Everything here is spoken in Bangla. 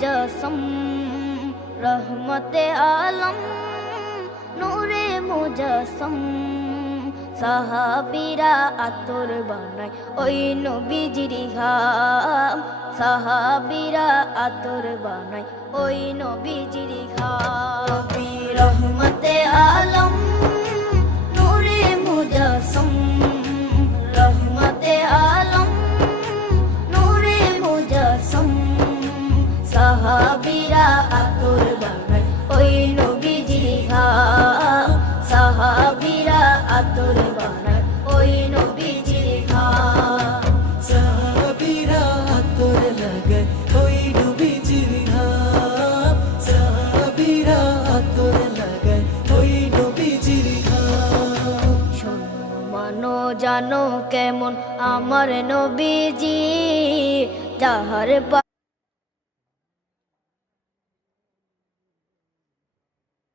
মুজাসম রহমতে আলম নূরে মুজাসম সাহাবীরা আতর বানায় ওই নবীজির ঘাম সাহাবীরা আতর বানায় ওই নবীজির ঘাম নবী রহমতে আলম নূরে মুজাসম রহমতে আলম নূরে মুজাসম সাহাবীরা আতর বানায় ওই নবীজির ঘাম সাহাবীরা আতর বানায় ওই নবীজির ঘাম সাহাবীরা আতর লাগায় ওই নবীজির ঘাম সাহাবীরা আতর লাগায় ওই নবীজির ঘাম শোনো মানো জানো কেমন আমার নবীজি যাহার